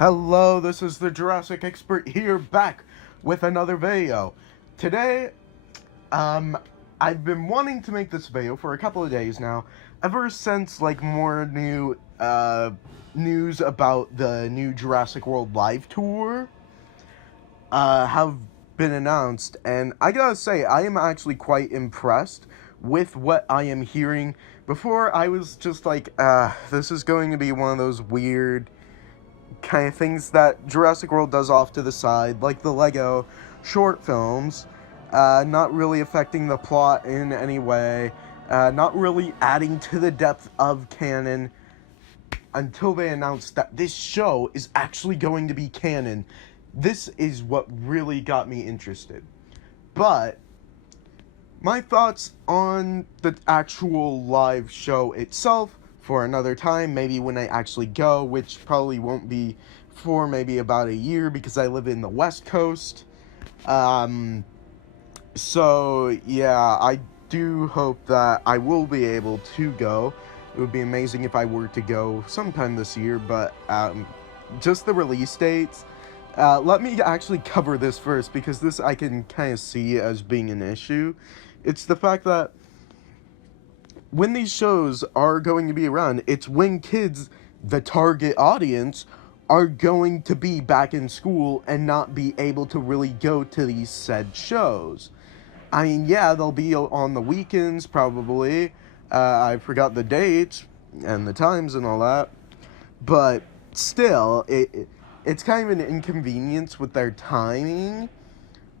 Hello, this is the Jurassic Expert here, back with another video. Today, I've been wanting to make this video for a couple of days now, ever since, more news about the new Jurassic World Live Tour, have been announced, and I gotta say, I am actually quite impressed with what I am hearing. Before, I was just like, this is going to be one of those weird kind of things that Jurassic World does off to the side, like the Lego short films, not really affecting the plot in any way, not really adding to the depth of canon, until they announced that this show is actually going to be canon. This is what really got me interested. But my thoughts on the actual live show itself for another time, maybe when I actually go, which probably won't be for maybe about a year because I live in the West Coast. So yeah, I do hope that I will be able to go. It would be amazing if I were to go sometime this year, but just the release dates. Let me actually cover this first, because this I can kind of see as being an issue. It's the fact that when these shows are going to be around, it's when kids, the target audience, are going to be back in school and not be able to really go to these said shows. I mean, yeah, they'll be on the weekends, probably. I forgot the dates and the times and all that. But still, it's kind of an inconvenience with their timing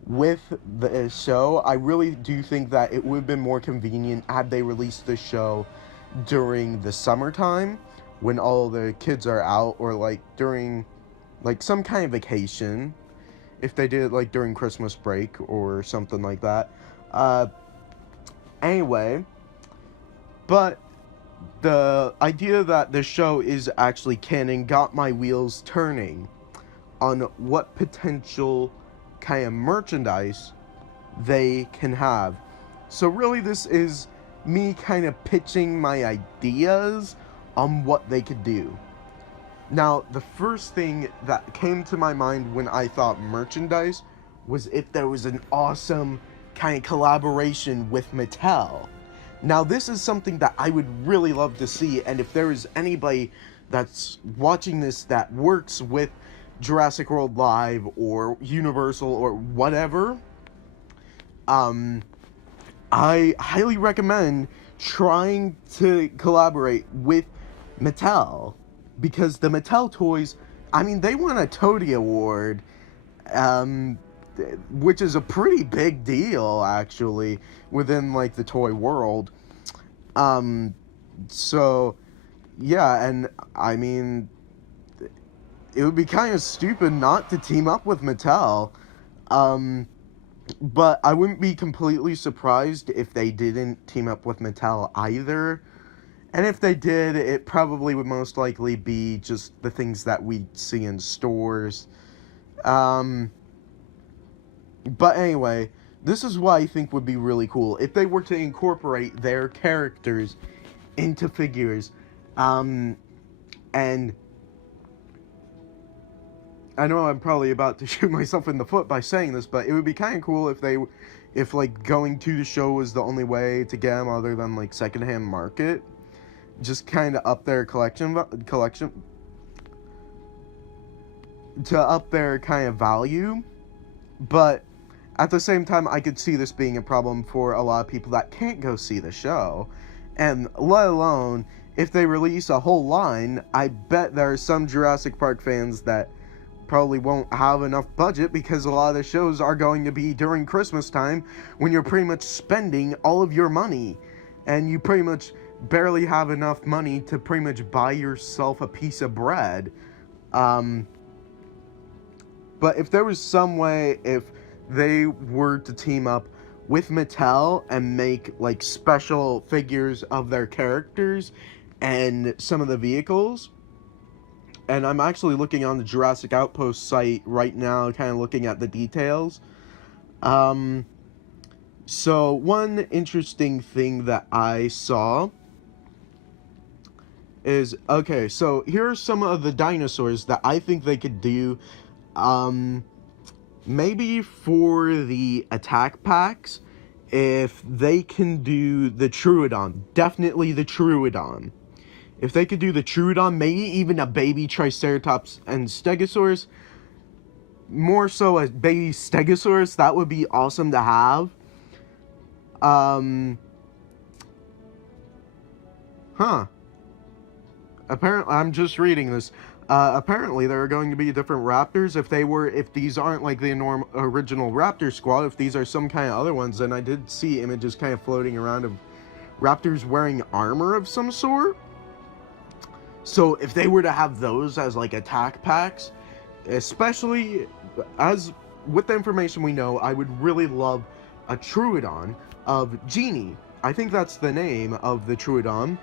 with the show. I really do think that it would have been more convenient had they released the show during the summertime when all the kids are out, or during some kind of vacation, if they did it during Christmas break or something like that. Anyway, but the idea that the show is actually canon got my wheels turning on what potential kind of merchandise they can have. So really, this is me kind of pitching my ideas on what they could do. Now, the first thing that came to my mind when I thought merchandise was if there was an awesome kind of collaboration with Mattel. Now, this is something that I would really love to see, and if there is anybody that's watching this that works with Jurassic World Live or Universal or whatever, I highly recommend trying to collaborate with Mattel, because the Mattel toys, I mean, they won a Toady Award, which is a pretty big deal, actually, within, the toy world. So, yeah, and, I mean, it would be kind of stupid not to team up with Mattel, but I wouldn't be completely surprised if they didn't team up with Mattel either. And if they did, it probably would most likely be just the things that we see in stores. But anyway, this is what I think would be really cool. If they were to incorporate their characters into figures, and I know I'm probably about to shoot myself in the foot by saying this, but it would be kind of cool if going to the show was the only way to get them other than, secondhand market. Just kind of up their collection, to up their kind of value. But at the same time, I could see this being a problem for a lot of people that can't go see the show. And let alone, if they release a whole line, I bet there are some Jurassic Park fans that probably won't have enough budget, because a lot of the shows are going to be during Christmas time, when you're pretty much spending all of your money, and you pretty much barely have enough money to pretty much buy yourself a piece of bread. But if there was some way, if they were to team up with Mattel and make special figures of their characters and some of the vehicles. And I'm actually looking on the Jurassic Outpost site right now, kind of looking at the details. So one interesting thing that I saw is, okay, so here are some of the dinosaurs that I think they could do. Maybe for the attack packs, if they can do the Troodon, definitely the Troodon. If they could do the Troodon, maybe even a baby Triceratops and Stegosaurus, more so a baby Stegosaurus, that would be awesome to have. Apparently, I'm just reading this. Apparently, there are going to be different raptors. If these aren't like the original raptor squad, if these are some kind of other ones, then I did see images kind of floating around of raptors wearing armor of some sort. So if they were to have those as like attack packs, especially as with the information we know, I would really love a Troodon of Genie. I think that's the name of the Troodon.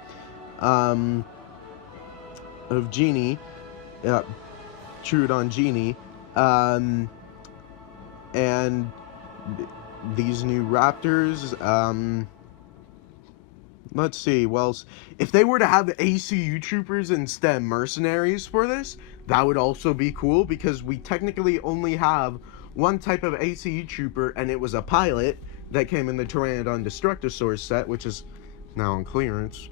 Of Genie. Troodon Genie. And these new raptors, let's see, well, if they were to have ACU troopers instead of mercenaries for this, that would also be cool, because we technically only have one type of ACU trooper, and it was a pilot that came in the Pteranodon Destructosaurus set, which is now on clearance.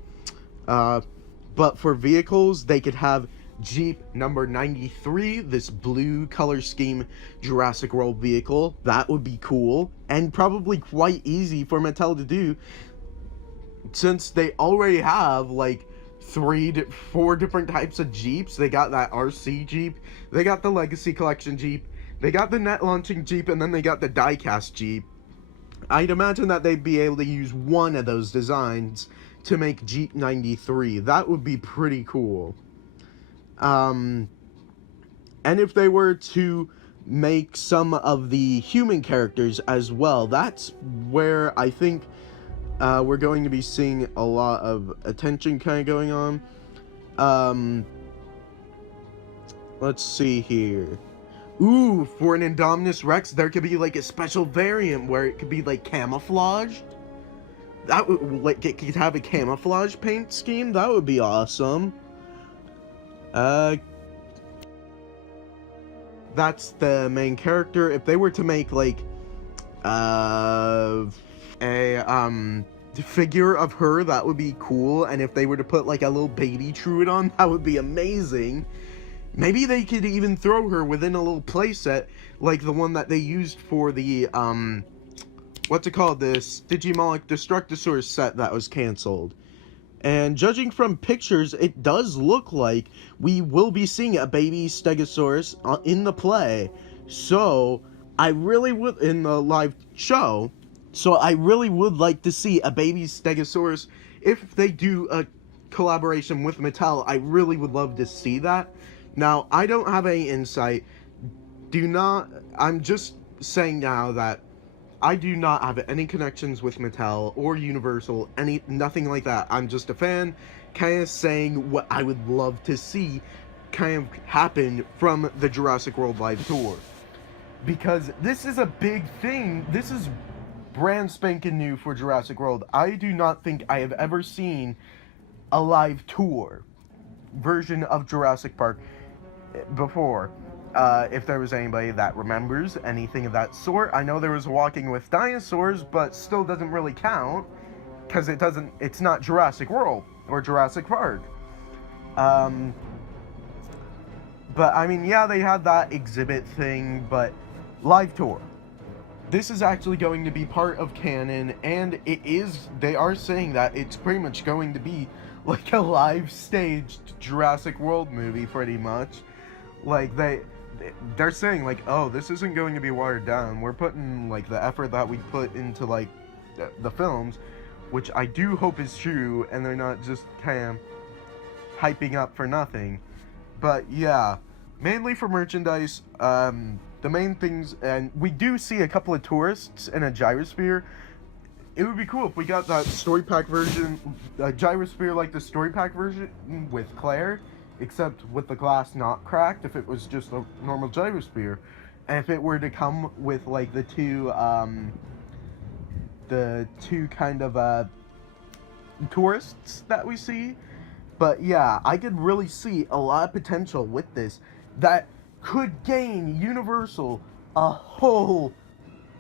But for vehicles, they could have Jeep number 93, this blue color scheme Jurassic World vehicle. That would be cool, and probably quite easy for Mattel to do, since they already have like 4 different types of Jeeps. They got that RC Jeep, they got the Legacy Collection Jeep, they got the net launching Jeep, and then they got the diecast Jeep. I'd imagine that they'd be able to use one of those designs to make Jeep 93. That would be pretty cool. And if they were to make some of the human characters as well, that's where I think we're going to be seeing a lot of attention kind of going on. Let's see here. Ooh, for an Indominus Rex, there could be like a special variant where it could be like camouflaged. That would, like, it could have a camouflage paint scheme. That would be awesome. That's the main character. If they were to make like a figure of her, that would be cool. And if they were to put like a little baby Troodon, that would be amazing. Maybe they could even throw her within a little playset, like the one that they used for the what's it called, this Digimon Destructosaurus set that was canceled. And judging from pictures, it does look like we will be seeing a baby Stegosaurus in the play. So I really would, in the live show, so I really would like to see a baby Stegosaurus. If they do a collaboration with Mattel, I really would love to see that. Now, I don't have any insight. I'm just saying now that I do not have any connections with Mattel or Universal, nothing like that. I'm just a fan, kind of saying what I would love to see kind of happen from the Jurassic World Live Tour. Because this is a big thing. This is brand spanking new for Jurassic World. I do not think I have ever seen a live tour version of Jurassic Park before. If there was anybody that remembers anything of that sort. I know there was Walking with Dinosaurs, but still doesn't really count, because it's not Jurassic World or Jurassic Park. But I mean, yeah, they had that exhibit thing, but live tour. This is actually going to be part of canon, and they are saying that it's pretty much going to be like a live staged Jurassic World movie, pretty much. Like, they're saying, like, oh, this isn't going to be watered down. We're putting, like, the effort that we put into, like, the films, which I do hope is true, and they're not just kind of hyping up for nothing. But, yeah, mainly for merchandise, the main things, and we do see a couple of tourists in a gyrosphere. It would be cool if we got that story pack version, a gyrosphere like the story pack version with Claire, except with the glass not cracked, if it was just a normal gyrosphere. And if it were to come with like the two kind of tourists that we see, But yeah, I could really see a lot of potential with this that could gain Universal a whole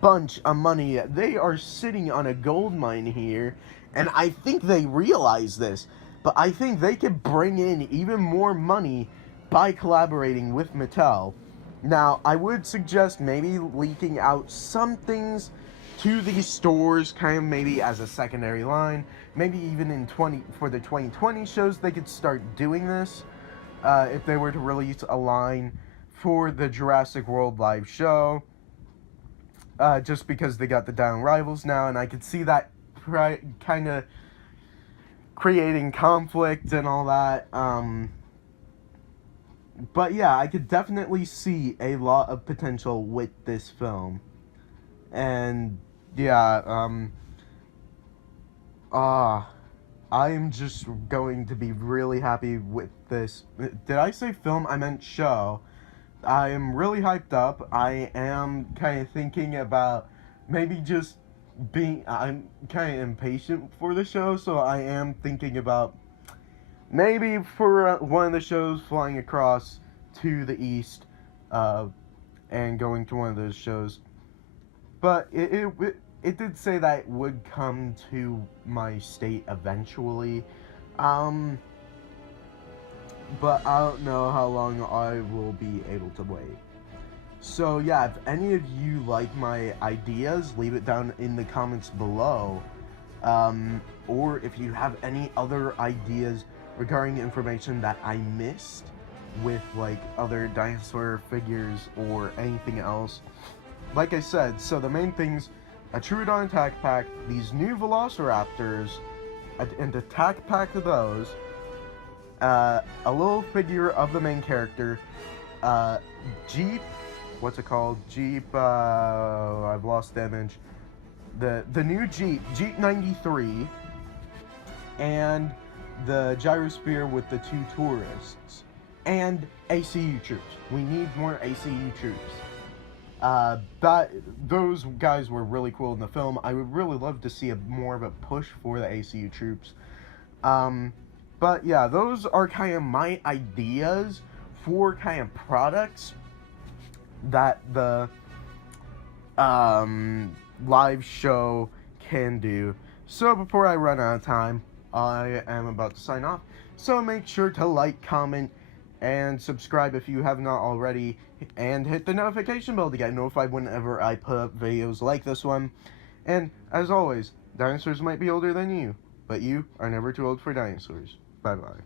bunch of money. They are sitting on a gold mine here, and I think they realize this. But I think they could bring in even more money by collaborating with Mattel. Now, I would suggest maybe leaking out some things to these stores, kind of maybe as a secondary line. Maybe even in for the 2020 shows, they could start doing this. If they were to release a line for the Jurassic World Live show. Just because they got the down rivals now, and I could see that kind of creating conflict and all that. But yeah, I could definitely see a lot of potential with this film. And yeah, I am just going to be really happy with this. Did I say film? I meant show. I am really hyped up. I am kind of thinking about maybe just I'm kind of impatient for the show, so I am thinking about maybe for one of the shows flying across to the east and going to one of those shows. But it did say that it would come to my state eventually. But I don't know how long I will be able to wait. So yeah, if any of you like my ideas, leave it down in the comments below. Or if you have any other ideas regarding information that I missed with like other dinosaur figures or anything else. Like I said, so the main things, a Troodon attack pack, these new Velociraptors, and attack pack of those, a little figure of the main character, Jeep, what's it called? Jeep, I've lost the image. The new Jeep 93, and the gyrosphere with the 2 tourists, and ACU troops. We need more ACU troops. Those guys were really cool in the film. I would really love to see more of a push for the ACU troops. But yeah, those are kind of my ideas for kind of products that the live show can do. So before I run out of time, I am about to sign off. So make sure to like, comment, and subscribe if you have not already, and hit the notification bell to get notified whenever I put up videos like this one. And as always, dinosaurs might be older than you, but you are never too old for dinosaurs. Bye-bye.